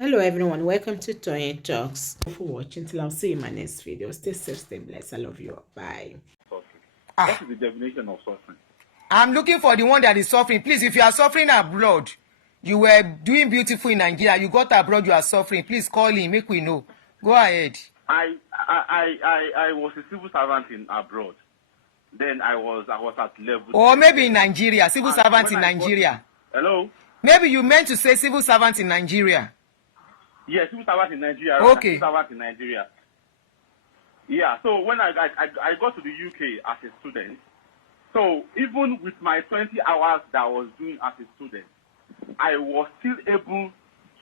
Hello everyone, welcome to Tony Talks. Thank you for watching. Till I'll see you in my next video. Stay safe, stay blessed. I love you. Bye. Suffering. Ah, What is the definition of suffering? I'm looking for the one that is suffering. Please, if you are suffering abroad, you were doing beautiful in Nigeria, you got abroad, you are suffering. Please call in, make we know. Go ahead. I was a civil servant in abroad. Then I was at level. Or maybe in Nigeria, civil And servant when in I got Nigeria. hello? Maybe you meant to say civil servant in Nigeria. Yeah, civil servant in Nigeria. Okay. Civil servant in Nigeria. Yeah. So when I got to the UK as a student, so even with my 20 hours that I was doing as a student, I was still able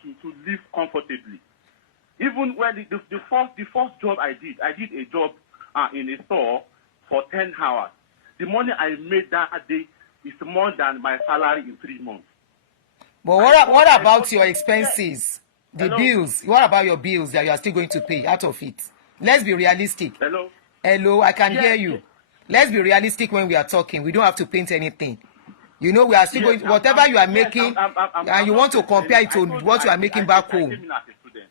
to live comfortably. Even when the first job I did a job in a store for 10 hours. The money I made that day is more than my salary in 3 months. But what about your expenses? The Hello? bills. What about your bills that you are still going to pay out of it? Let's be realistic. Hello? Hello, I can Yes, hear you. yes. Let's be realistic when we are talking. We don't have to paint anything. You know, we are still Yes, going, whatever you are yes, making, I'm and you not want to saying compare it to anything. I told what you I are making back I home. came in as a student,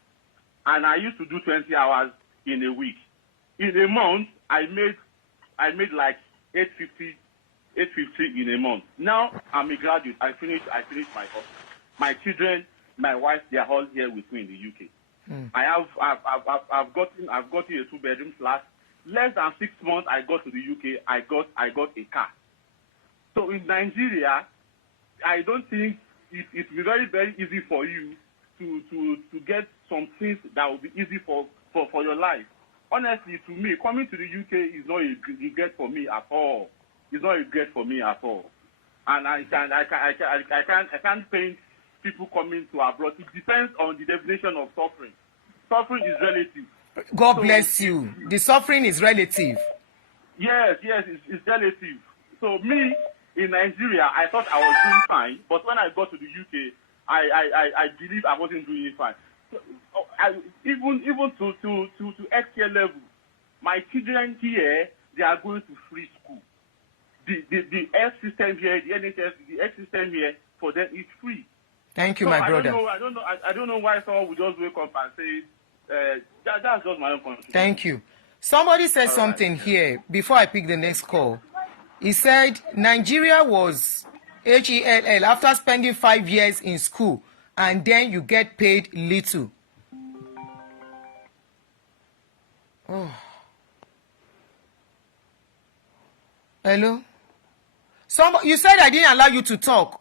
and I used to do 20 hours in a week. In a month, I made like 850 in a month. Now I'm a graduate. I finished my course. My children, my wife, they are all here with me in the UK. I've gotten a 2-bedroom flat. Less than 6 months I got to the UK, I got a car. So in Nigeria, I don't think it's very, very easy for you to get some things that will be easy for your life. Honestly, to me, coming to the UK is not a regret for me at all. It's not a regret for me at all. And I can't paint people coming to abroad. It depends on the definition of suffering. Suffering is relative. God So, bless you. The suffering is relative. Yes, it's relative. So me in Nigeria, I thought I was doing fine, but when I got to the UK, I believe I wasn't doing it fine. So, even to X-tier level, my children here, they are going to free school. The health system here, the NHS, the health system here for them is free. Thank you, So my I brother. I don't know why someone would just wake up and say that's just my own contribution. Thank you. Somebody said All something right. here before I pick the next call. He said Nigeria was HELL after spending 5 years in school, and then you get paid little. Oh. Hello? You said I didn't allow you to talk.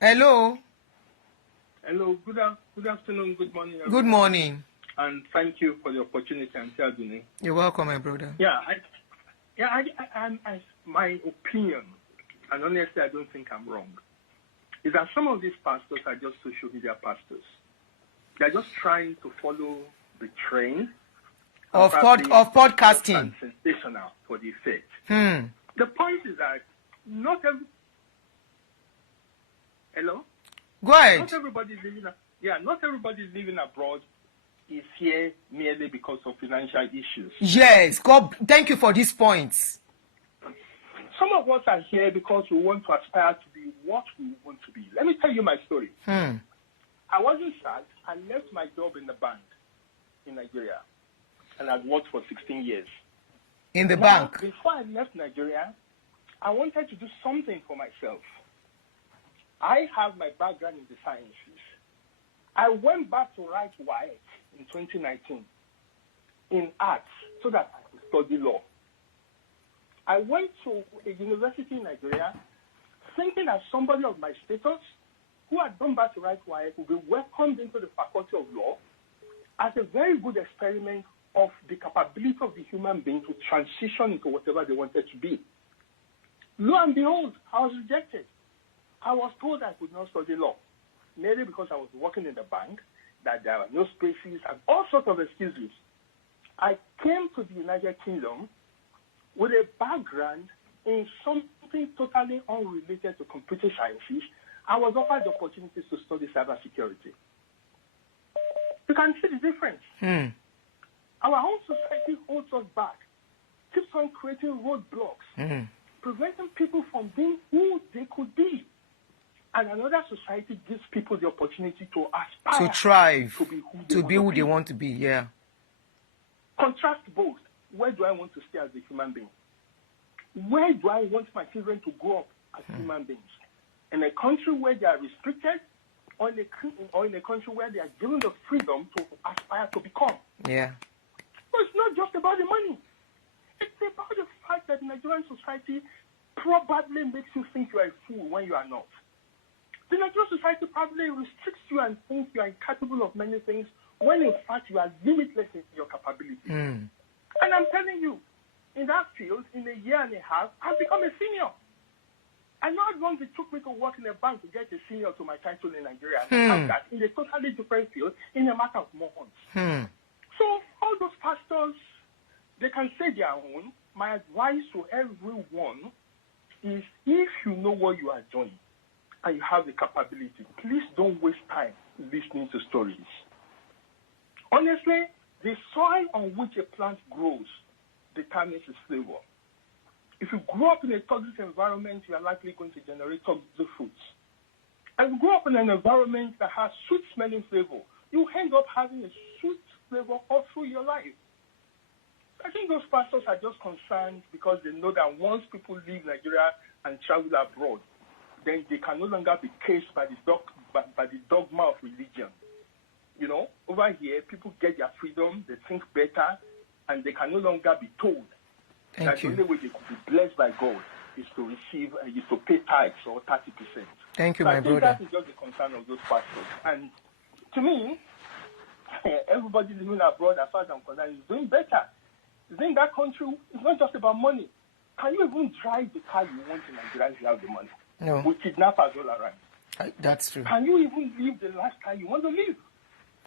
Hello? Hello, good afternoon, good morning, everyone. Good morning. And thank you for the opportunity, Aunty Adunni. You're welcome, my brother. My opinion, and honestly, I don't think I'm wrong, is that some of these pastors are just social media pastors. They're just trying to follow the trend Of podcasting. Sensational for the effect. Hmm. The point is that not Go ahead. not everybody living abroad is here merely because of financial issues. Yes. God, thank you for these points. Some of us are here because we want to aspire to be what we want to be. Let me tell you my story. Hmm. I wasn't sad. I left my job in the bank in Nigeria, and I'd worked for 16 years. In the Now, bank. before I left Nigeria, I wanted to do something for myself. I have my background in the sciences. I went back to write WAEC in 2019 in arts so that I could study law. I went to a university in Nigeria thinking that somebody of my status who had gone back to write WAEC would be welcomed into the faculty of law as a very good experiment of the capability of the human being to transition into whatever they wanted to be. Lo and behold, I was rejected. I was told I could not study law, mainly because I was working in the bank, that there were no spaces, and all sorts of excuses. I came to the United Kingdom with a background in something totally unrelated to computer sciences. I was offered the opportunities to study cybersecurity. You can see the difference. Hmm. Our own society holds us back, keeps on creating roadblocks, preventing people from being who they could be. And another society gives people the opportunity to aspire, to thrive, to be who they want to be. Yeah. Contrast both. Where do I want to stay as a human being? Where do I want my children to grow up as human beings? In a country where they are restricted, or in a country where they are given the freedom to aspire to become? Yeah. So it's not just about the money. It's about the fact that Nigerian society probably makes you think you are a fool when you are not. The Nigerian society probably restricts you and thinks you are incapable of many things when in fact you are limitless in your capability. And I'm telling you, in that field, in a year and a half, I've become a senior. I know how long it took me to work in a bank to get a senior to my title in Nigeria. I have that in a totally different field in a matter of months. So all those pastors, they can say their own. My advice to everyone is, if you know what you are doing and you have the capability, please don't waste time listening to stories. Honestly, the soil on which a plant grows determines its flavor. If you grow up in a toxic environment, you are likely going to generate toxic fruits. And if you grow up in an environment that has sweet-smelling flavor, you end up having a sweet flavor all through your life. I think those pastors are just concerned because they know that once people leave Nigeria and travel abroad, then they can no longer be cased by the dogma of religion. You know, over here, people get their freedom, they think better, and they can no longer be told that the only way they could be blessed by God is to receive, is to pay tithes or 30%. Thank you, so my I think brother. that is just the concern of those pastors. And to me, everybody living abroad, as far as I'm concerned, is doing better. In that country, it's not just about money. Can you even drive the car you want in Nigeria if you have the money? No. With kidnappers all around. That's true. Can you even live the lifestyle you want to live?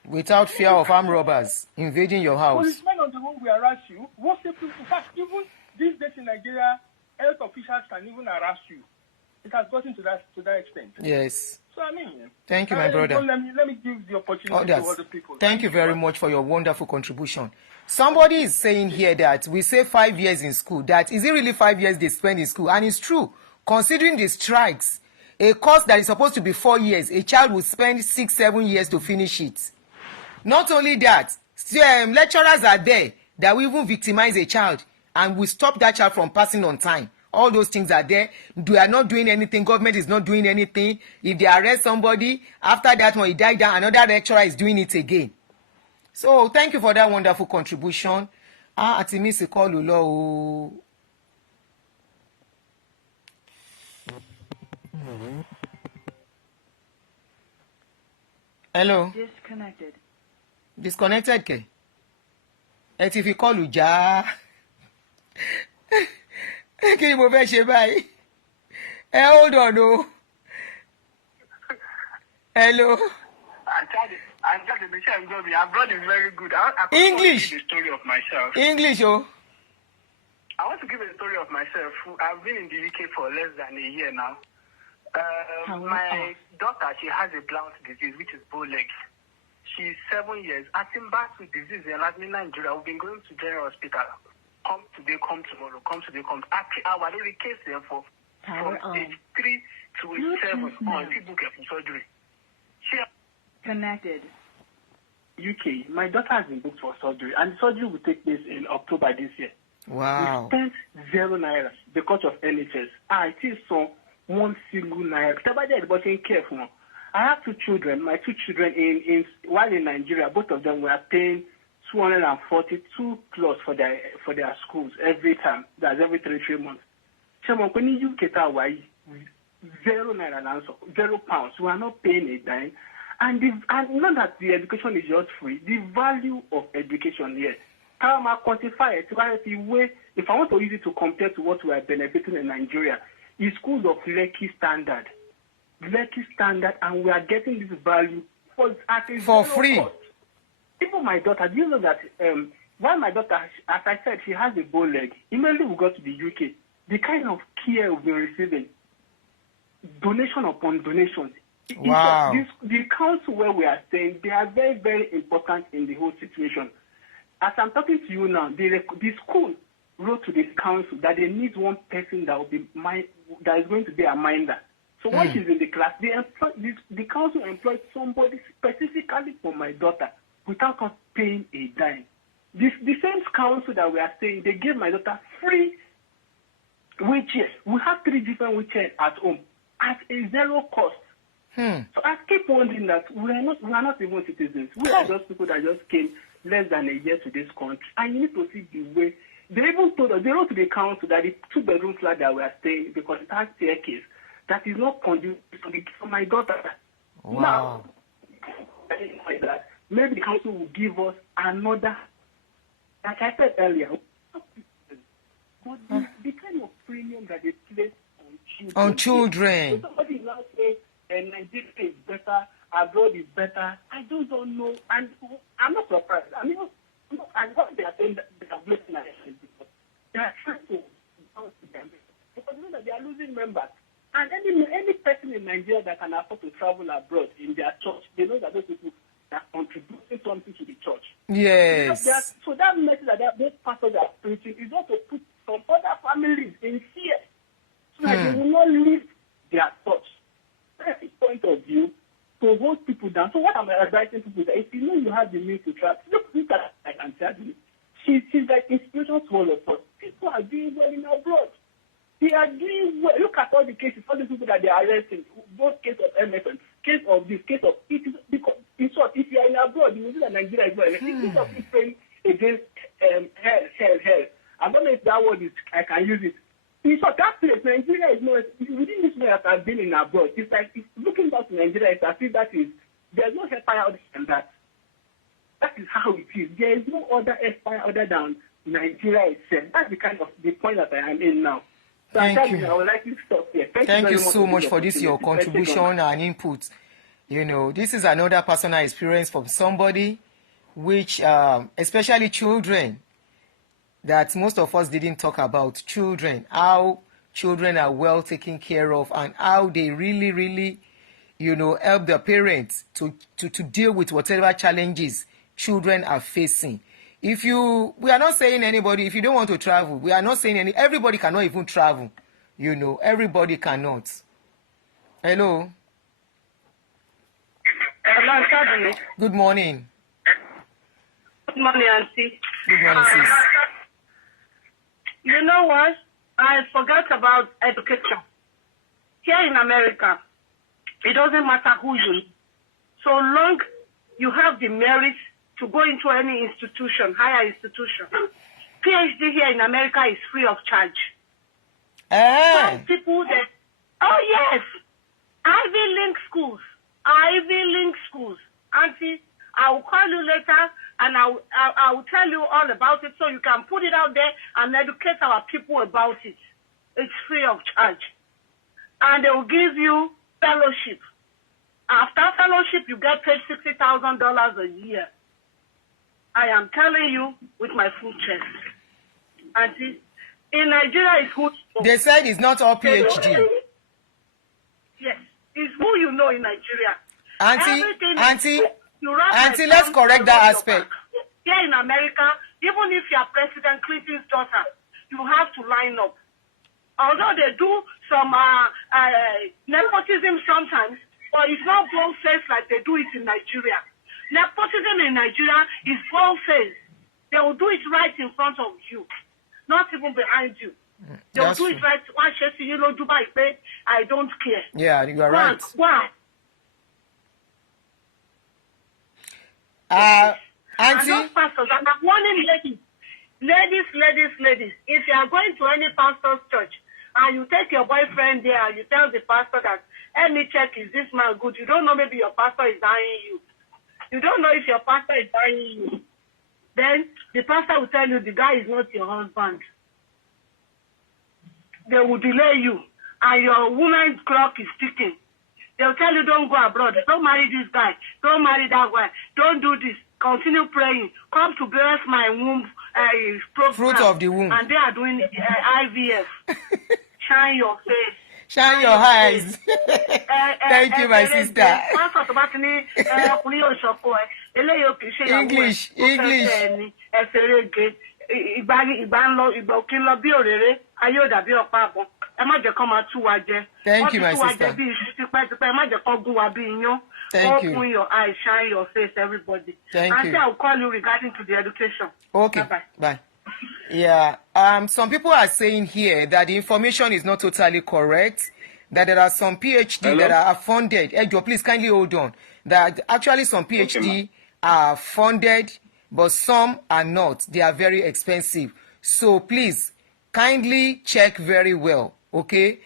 Without fear of armed robbers invading your house. Policemen on the road will harass you. Most people, in fact, even these days in Nigeria, health officials can even harass you. It has gotten to that extent. Yes. So I mean, thank you, my brother. Let me give the opportunity to other people. Thank you very much for your wonderful contribution. Somebody is saying here that we say 5 years in school. That is it really 5 years they spend in school? And it's true. Considering the strikes, a course that is supposed to be 4 years, a child will spend 6-7 years to finish it. Not only that, lecturers are there that will even victimize a child and will stop that child from passing on time. All those things are there. They are not doing anything. Government is not doing anything. If they arrest somebody, after that one, he died down, another lecturer is doing it again. So thank you for that wonderful contribution. Àti mi sì call lọ o. Hello. Disconnected ke? Ẹ ti fi call já. Kí ni mo fẹ́ ṣe báyìí? Hold on o. Hello. Abroad is very good. English. The story of myself. English, oh. I want to give a story of myself. I've been in the UK for less than a year now. My daughter, she has a blount disease, which is bow legs. She's 7 years. At back with disease in Nigeria, we've been going to General Hospital. Come today, come tomorrow. Come today, come. After our only case there from stage 3 to 7 on people get for surgery. Connected. UK, my daughter has been booked for surgery, and the surgery will take place in October this year. Wow. We spent 0 naira because of NHS. I still saw 1 single naira. But careful. I have 2 children. My 2 children while in Nigeria, both of them were paying 242 plus for their schools every time. That's every 3 months. So when you get away, 0 naira answer, £0. We are not paying a dime. And not that the education is just free. The value of education here. How am I quantify it? If I want to use it to compare to what we are benefiting in Nigeria, is schools of Lekki standard, and we are getting this value for free. Cost. Even my daughter, do you know that while my daughter, as I said, she has a bow leg, immediately we got to the UK, the kind of care we've been receiving, donation upon donation. Wow. The council where we are staying, they are very, very important in the whole situation. As I'm talking to you now, the school wrote to the council that they need one person that is going to be a minder. So when she's in the class, the council employed somebody specifically for my daughter without us paying a dime. The same council that we are saying, they gave my daughter free wheelchairs. We have 3 different wheelchairs at home at a zero cost. So I keep wondering that we are not even citizens. We are just people that just came less than a year to this country. And you need to see the way they even told us, they wrote to the council that the 2-bedroom flat that we are staying, because it has staircase, that is not conducive for my daughter. Wow. Now, maybe the council will give us another, like I said earlier, but the kind of premium that they place on children. So somebody now say, Nigeria is better, abroad is better. I just don't know. And I'm not surprised. I mean, and what they are saying that they are blaming Nigeria because they are trying to bounce them. Because you know that they are losing members. And any person in Nigeria that can afford to travel abroad in their church, they know that those people are contributing something to the church. Yes. So that message that those pastors are preaching is not to put some other families in fear, so that they will not leave their church. That's the point of view, to hold people down. So what am I advising people? That if you know you have the means to travel, look at like Aunty Adunni. She's like inspiration to all of us. People are doing well in abroad. They are doing well. Look at all the cases, all the people that they are arresting, both case of MSN, case of this, case of it. Because in short, if you are in abroad, you will see that Nigeria is well. Instead of praying against hell. I don't know if that word is, I can use it. In short, that place, Nigeria is more, within this way that I've been in abroad, it's like, looking back to Nigeria, it's as if that is, there's no hellfire other than that. That is how it is. There is no other hellfire other than Nigeria itself. That's the kind of, the point that I am in now. So Thank you. I would like to stop here. Thank you so much for this, your contribution and input. You know, this is another personal experience from somebody, which, especially children, that most of us didn't talk about. Children, how children are well taken care of, and how they really, really, you know, help their parents to deal with whatever challenges children are facing. We are not saying anybody, if you don't want to travel, we are not saying everybody cannot even travel. You know, everybody cannot. Hello. Hello, Adunni. Good morning. Good morning, Aunty. Good morning, sis. You know what? I forgot about education. Here in America, it doesn't matter who you are. So long you have the merit to go into any institution, higher institution. PhD here in America is free of charge. Some people that, oh yes, Ivy League schools. Auntie, I will call you later and I will tell you all about it so you can put it out there and educate our people about it. It's free of charge. And they will give you fellowship. After fellowship, you get paid $60,000 a year. I am telling you with my full chest. Auntie, in Nigeria, it's who. They said it's not all PhD. Yes, it's who you know in Nigeria. Auntie, let's correct that aspect. Here in America, even if you are President Clinton's daughter, you have to line up. Although they do some nepotism sometimes, but it's not bold-faced like they do it in Nigeria. Nepotism in Nigeria is bold-faced. They will do it right in front of you, not even behind you. They will do it right. I don't care. Yeah, you are right. Why? Auntie? And those pastors, and I'm warning ladies, if you are going to any pastor's church and you take your boyfriend there and you tell the pastor that, let me check, is this man good? You don't know, maybe your pastor is dying you. You don't know if your pastor is dying you. Then the pastor will tell you the guy is not your husband. They will delay you and your woman's clock is ticking. They'll tell you don't go abroad, don't marry this guy, don't marry that guy, don't do this, continue praying, come to bless my womb program. Fruit of the womb. And they are doing IVF. Shine your face. Shine your eyes. Thank you, my sister. English. Thank you, my sister. Thank you. Open your eyes, shine your face, everybody. Thank Aunty, you. I'll call you regarding to the education. Okay. Bye-bye. Bye. Yeah. Some people are saying here that the information is not totally correct. That there are some PhD that are funded. Ejo, please kindly hold on. That actually some PhD are funded, but some are not. They are very expensive. So please kindly check very well. Okay.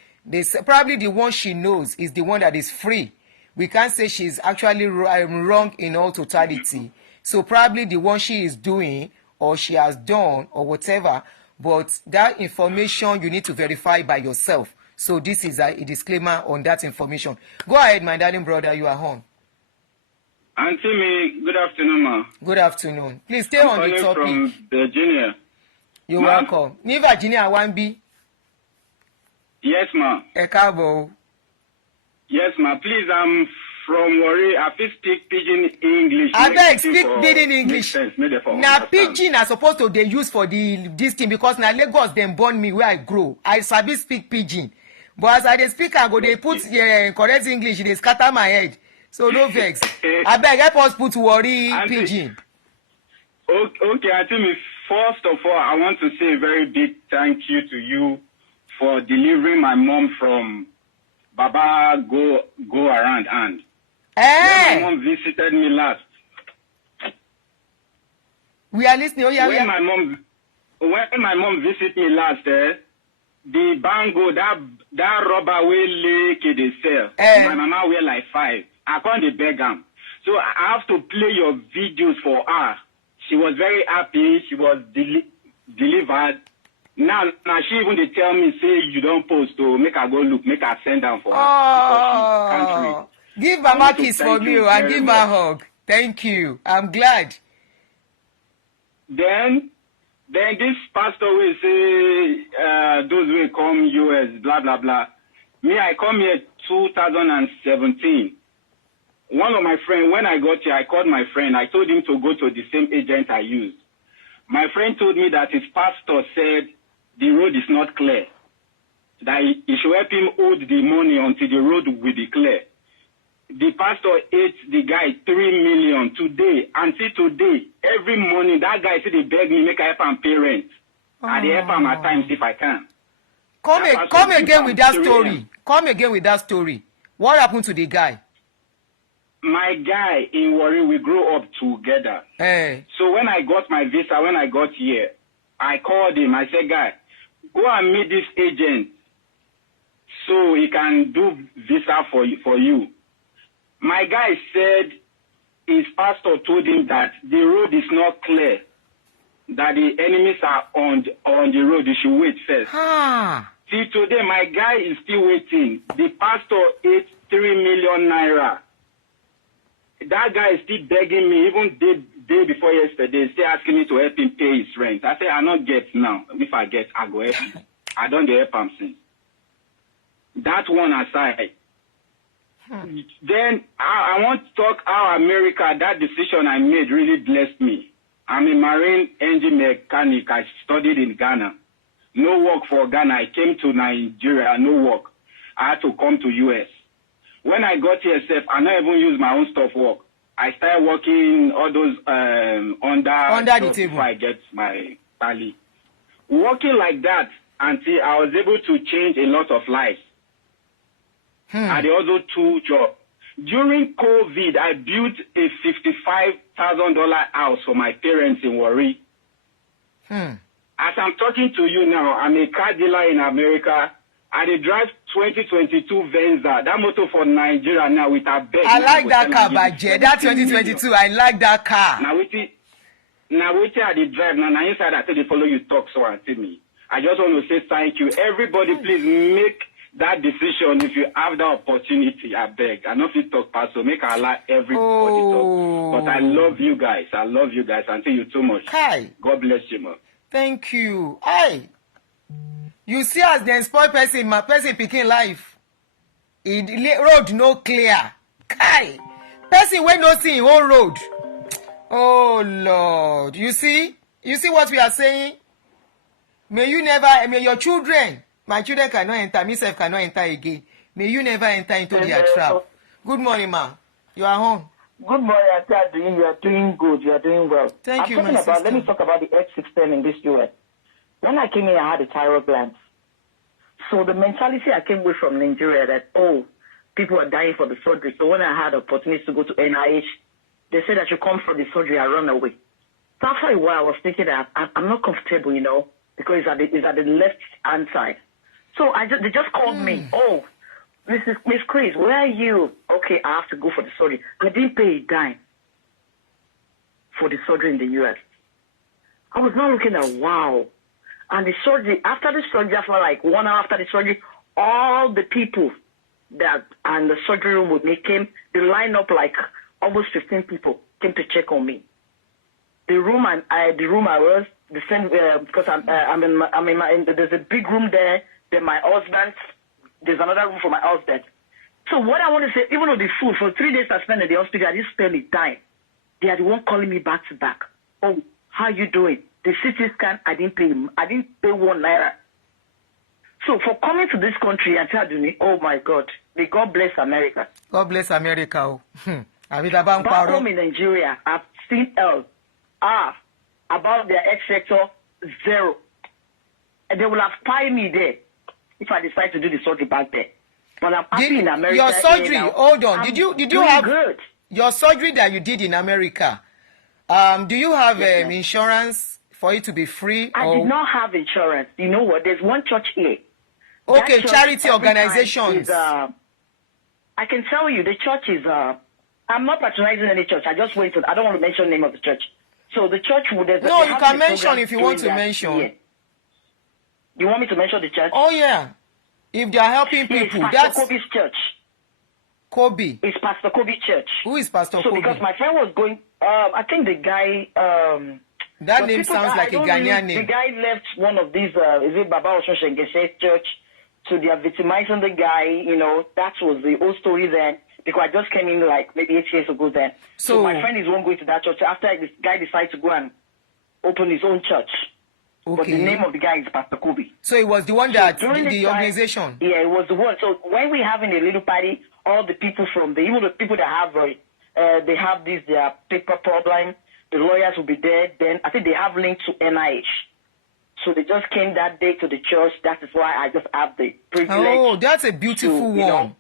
Probably the one she knows is the one that is free. We can't say she's actually wrong in all totality. So probably the one she is doing or she has done or whatever, but that information you need to verify by yourself. So this is a disclaimer on that information. Go ahead, my darling brother, you are on. Aunty me, good afternoon, ma. Good afternoon. Please stay on the topic. From Virginia. You're welcome. Ni Virginia 1B. Yes, ma. Ekabo. Yes, ma. Please, I'm from Warri. I speak pidgin English. I beg, speak pidgin English. Now, pidgin are supposed to they use for this thing because na Lagos them born me where I grow. I sabi speak pidgin. But as I dey speak, I go they put correct English, they scatter my head. So no vex. I beg, help us put Warri pidgin. Okay, Aunty me, first of all, I want to say a very big thank you to you for delivering my mom from Baba go around and hey. When my mom visited me last. We are listening. Oh, yeah, when my mom visited me last, the bango that rubber way lake they sell. My mama wear like 5. I can't beg them. So I have to play your videos for her. She was very happy. She was delivered. Now she even they tell me say you don't post to make her go look, make her send down for her because she can't read. Give Mama kiss for me and give her a hug. Thank you. I'm glad. Then this pastor will say those will come US, blah blah blah. Me, I come here 2017. One of my friends, when I got here, I called my friend. I told him to go to the same agent I used. My friend told me that his pastor said the road is not clear. That he should help him hold the money until the road will be clear. The pastor ate the guy 3 million today. Until today, every morning, that guy said he beg me, make I help him pay rent. I help him at times if I can. Come again with that story. Come again with that story. What happened to the guy? My guy in Warri, we grew up together. Hey. So when I got my visa, when I got here, I called him. I said, guy, go and meet this agent so he can do visa for you. My guy said his pastor told him that the road is not clear, that the enemies are on the road. You should wait first. See, today my guy is still waiting. The pastor ate 3 million naira. That guy is still begging me, even day before yesterday, still asking me to help him pay his rent. I say, I not get now. If I get, I go help him. I don't help him since. That one aside. Then I want to talk how America, that decision I made really blessed me. I'm a marine engine mechanic. I studied in Ghana. No work for Ghana. I came to Nigeria, no work. I had to come to US. When I got here, I not even use my own stuff work. I started working all those under the table. Before I get my tally. Working like that until I was able to change a lot of lives. And also 2 jobs. During COVID, I built a $55,000 house for my parents in Warri. As I'm talking to you now, I'm a car dealer in America. I drive 2022 Venza. That motor for Nigeria now with a bed. I like that car, Baje. That 2022, I like that car. Now wait I drive now. Now inside I tell they follow you talk so and tell me. I just want to say thank you. Everybody, please make that decision if you have that opportunity. I beg. I know if you talk past, so make allow everybody talk. But I love you guys. I love you guys. And thank you so much. Hi. God bless you, man. Thank you. Hi. You see as dem spoil person pikin life. Road no clear. Kai. Person wey no see him own road. Oh Lord. You see what we are saying? May your children My children cannot enter. Myself cannot enter again. May you never enter into their trap. Good morning, ma. You are home. Good morning, Aunty. You are doing good. You are doing well. Thank you, my sister. Let me talk about the X16 in this US. When I came here, I had a thyroid gland. So the mentality I came with from Nigeria that, oh, people are dying for the surgery. So when I had the opportunity to go to NIH, they said I should come for the surgery. I run away. So after a while, I was thinking that I'm not comfortable, because it's at the left hand side. So they just called me. Oh, Miss Chris, where are you? Okay, I have to go for the surgery. I didn't pay a dime for the surgery in the US. I was now looking at, wow. And the surgery, after the surgery, after like 1 hour after the surgery, all the people that and the surgery room with me came, they lined up like almost 15 people came to check on me. The room I was, the same, because there's a big room there, then my husband, there's another room for my husband. So what I want to say, even though the food, for 3 days I spent at the hospital, I didn't spend a dime. They are the one calling me back to back. Oh, how you doing? The CT scan, I didn't pay 1 naira. So for coming to this country and tell me, oh my God, may God bless America. God bless America. Back home in Nigeria, I've seen about their X sector, 0. And they will have fired me there if I decide to do the surgery back there. But I'm happy in America. Your surgery, hold on. Did you have good. Your surgery that you did in America? Do you have insurance for it to be free? I did not have insurance. You know what? There's one church here. Okay, charity organizations. I can tell you, the church is. I'm not patronizing any church. I just went to. I don't want to mention the name of the church. So the church would. No, you can mention if you want to mention. Year. You want me to mention the church? Oh yeah, if they are helping people, Pastor that's Kobe's church. Kobe. It's Pastor Kobe Church. Who is Pastor So Kobe? because my friend was going, I think the guy. That name sounds like a Ghanaian name. The guy left one of these. Is it Baba Oshoshengeshe Church? So they are victimizing the guy. That was the whole story then. Because I just came in like maybe 8 years ago then. So my friend is one going to that church. After this guy decided to go and open his own church. Okay. But the name of the guy is Pastor Kobe. So it was the one that the organization. Yeah, it was the one. So when we're having a little party, all the people from even the people that have they have their paper problem, the lawyers will be there. Then I think they have links to NIH. So they just came that day to the church. That is why I just have the privilege. Oh, that's a beautiful one.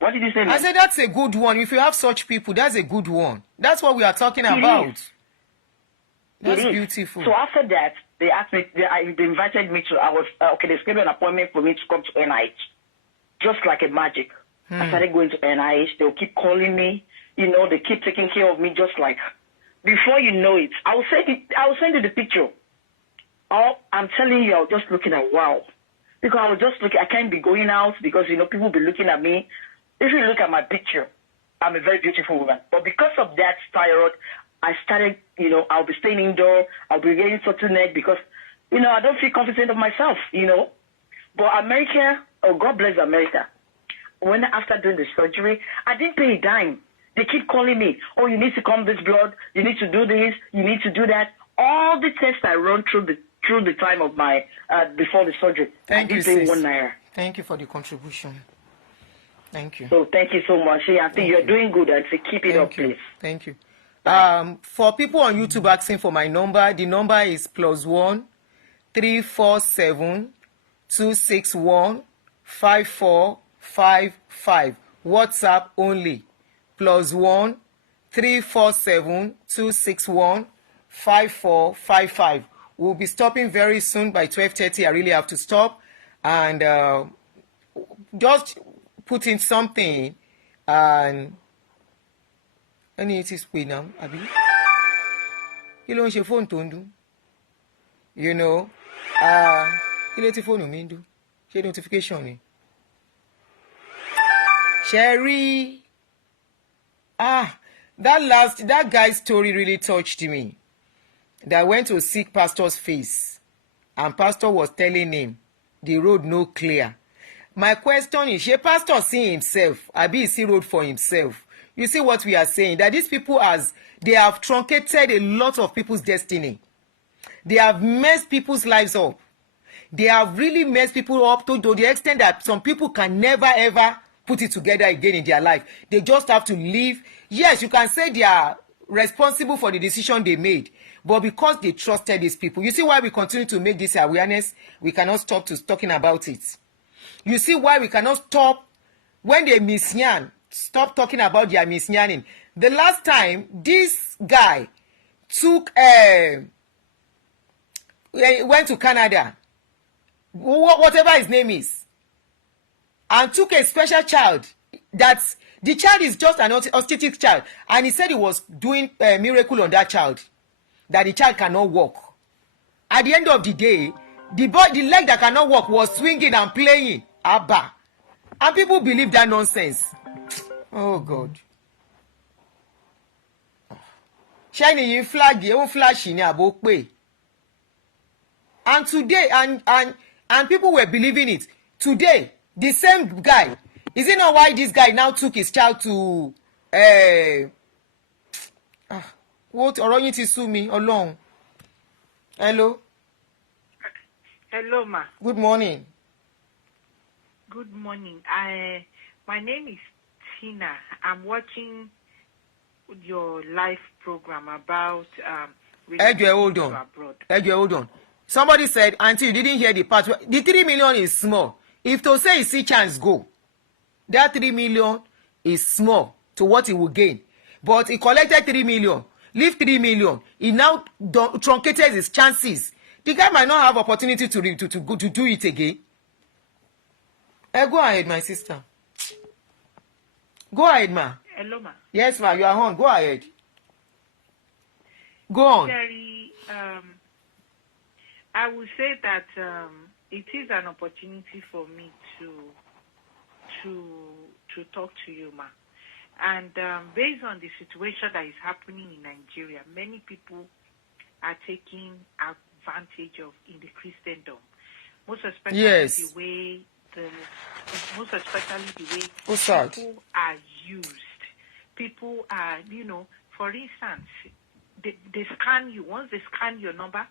What did you say? I said that's a good one. If you have such people, that's a good one. That's what we are talking about. That's beautiful. So after that, they asked me. They invited me to. I was okay. They scheduled an appointment for me to come to NIH, just like a magic. I started going to NIH. They'll keep calling me. They keep taking care of me, just like. Before you know it, I will send you the picture. Oh, I'm telling you, I was just looking at wow, because I was just looking. I can't be going out because people will be looking at me. If you look at my picture, I'm a very beautiful woman. But because of that thyroid, I started, I'll be staying indoor. I'll be wearing turtleneck because, I don't feel confident of myself, But America, God bless America. After doing the surgery, I didn't pay a dime. They keep calling me, oh, you need to come this blood. You need to do this. You need to do that. All the tests I run through the time of my, before the surgery. Thank you, I didn't pay 1 naira. Thank you for the contribution. Thank you. So thank you so much. I think you're doing good, and keep it up, please. Thank you. For people on YouTube asking for my number, the number is +1 347 261 5455. WhatsApp only. +1 347 261 5455. We'll be stopping very soon by 12:30. I really have to stop, and just put in something and it is way now, Abi. You know, your phone to do. You know, you let your phone me do. Share notification. Sherry. That guy's story really touched me. That went to seek pastor's face, and pastor was telling him the road no clear. My question is, should pastor see himself? Abi see road for himself? You see what we are saying? That these people, they have truncated a lot of people's destiny. They have messed people's lives up. they have really messed people up to the extent that some people can never ever put it together again in their life. They just have to live. Yes, you can say they are responsible for the decision they made, but because they trusted these people. You see why we continue to make this awareness? We cannot stop to talking about it. You see why we cannot stop when they misyan, stop talking about their misyanning. The last time this guy took went to Canada, whatever his name is, and took a special child. That's the child is just an autistic child, and he said he was doing a miracle on that child, that the child cannot walk. At the end of the day, the leg that cannot walk was swinging and playing Abba, and people believe that nonsense. Oh God. Shiny you flag you flash in abo pe. And today and people were believing it. Today, the same guy. Is it not why this guy now took his child to what ọ̀rọ̀ yín ti sú mi Ọlọ́run. Hello. Hello, ma. Good morning. Good morning. My name is Tina. I'm watching your live program about Hold on. Somebody said, Aunty, you didn't hear the part. The 3 million is small. If to say he see chance go, that 3 million is small to what he will gain. But he collected 3 million, leave 3 million. He now truncated his chances. The guy might not have opportunity to do it again. Go ahead, my sister. Go ahead, ma. Hello, ma. Yes, ma, you are on. Go ahead. Go on. I would say that it is an opportunity for me to talk to you, ma. And based on the situation that is happening in Nigeria, many people are taking advantage of in the Christendom, most especially the way people are used. People are, for instance, they scan you. Once they scan your number,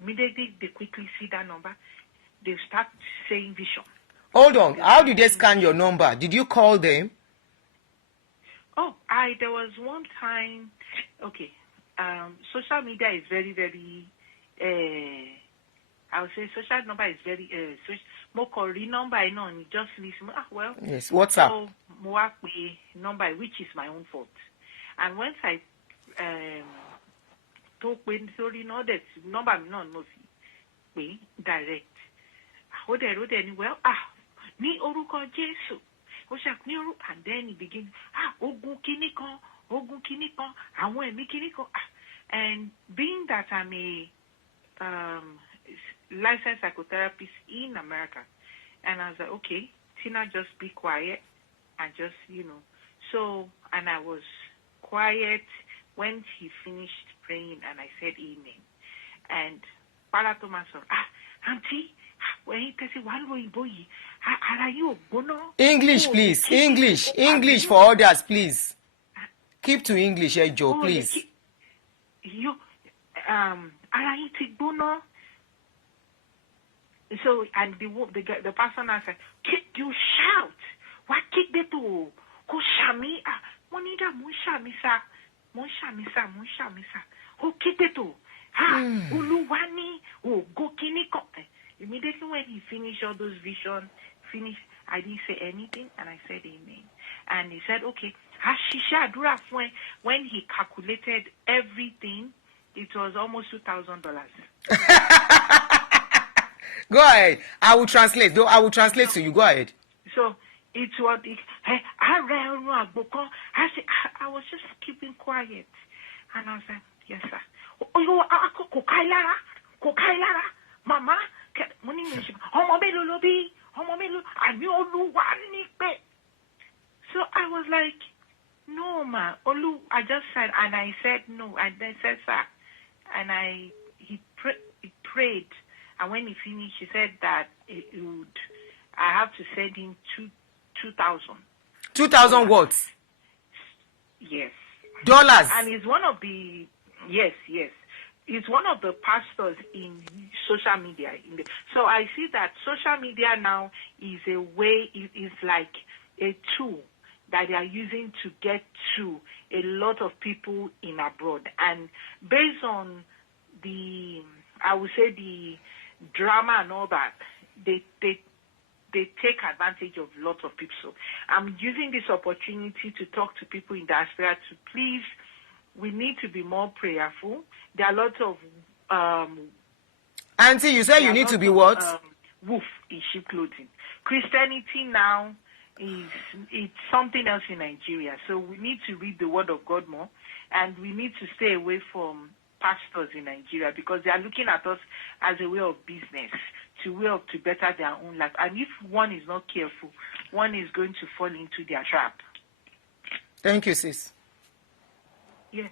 immediately they quickly see that number. They start saying vision. Hold on. How did they scan your number? Did you call them? Oh, there was one time. Okay, social media is very, very. I would say social number is very. Mokori number, I know, and just listen. Well. Yes. WhatsApp. So Mwakwe number, which is my own fault. And once I talk with sorry, no, that number no we direct. Hold there, well, ni oruko Jesu. And then he begins, ogun kiniko, awon emi kiniko. And being that I'm a licensed psychotherapist in America, and I was like, okay, Tina, just be quiet and just, So, and I was quiet when he finished praying, and I said amen. And Father Thomas said, Aunty, when he said, are you English, please. English for others, please. Keep to English, Joe, please. So, and the person said, kick, you shout. What kick the to? Ko shami monida mon shamisa. Who kick the to? Uluwani, go kiniko. Immediately when he finished all those visions, I didn't say anything, and I said amen. And he said, okay. When he calculated everything, it was almost $2,000. Go ahead. I will translate. I will translate to you. Go ahead. So it was. I was just keeping quiet, and I was like, yes, sir. Mama. So I was like, no, ma. I just said, and I said no, and then said, sir, and he prayed, and when he finished, he said that I have to send him 2,000. 2,000 what? Yes. Dollars. And it's one of the yes. is one of the pastors in social media. So I see that social media now is a way, is like a tool that they are using to get to a lot of people in abroad. And based on I would say the drama and all that, they take advantage of lots of people. So I'm using this opportunity to talk to people in diaspora to please, we need to be more prayerful. There are lots of Auntie, you say you need to be what? Wolf in sheep clothing. Christianity now it's something else in Nigeria. So we need to read the word of God more, and we need to stay away from pastors in Nigeria because they are looking at us as a way of business, to better their own life. And if one is not careful, one is going to fall into their trap. Thank you, sis. Yeah.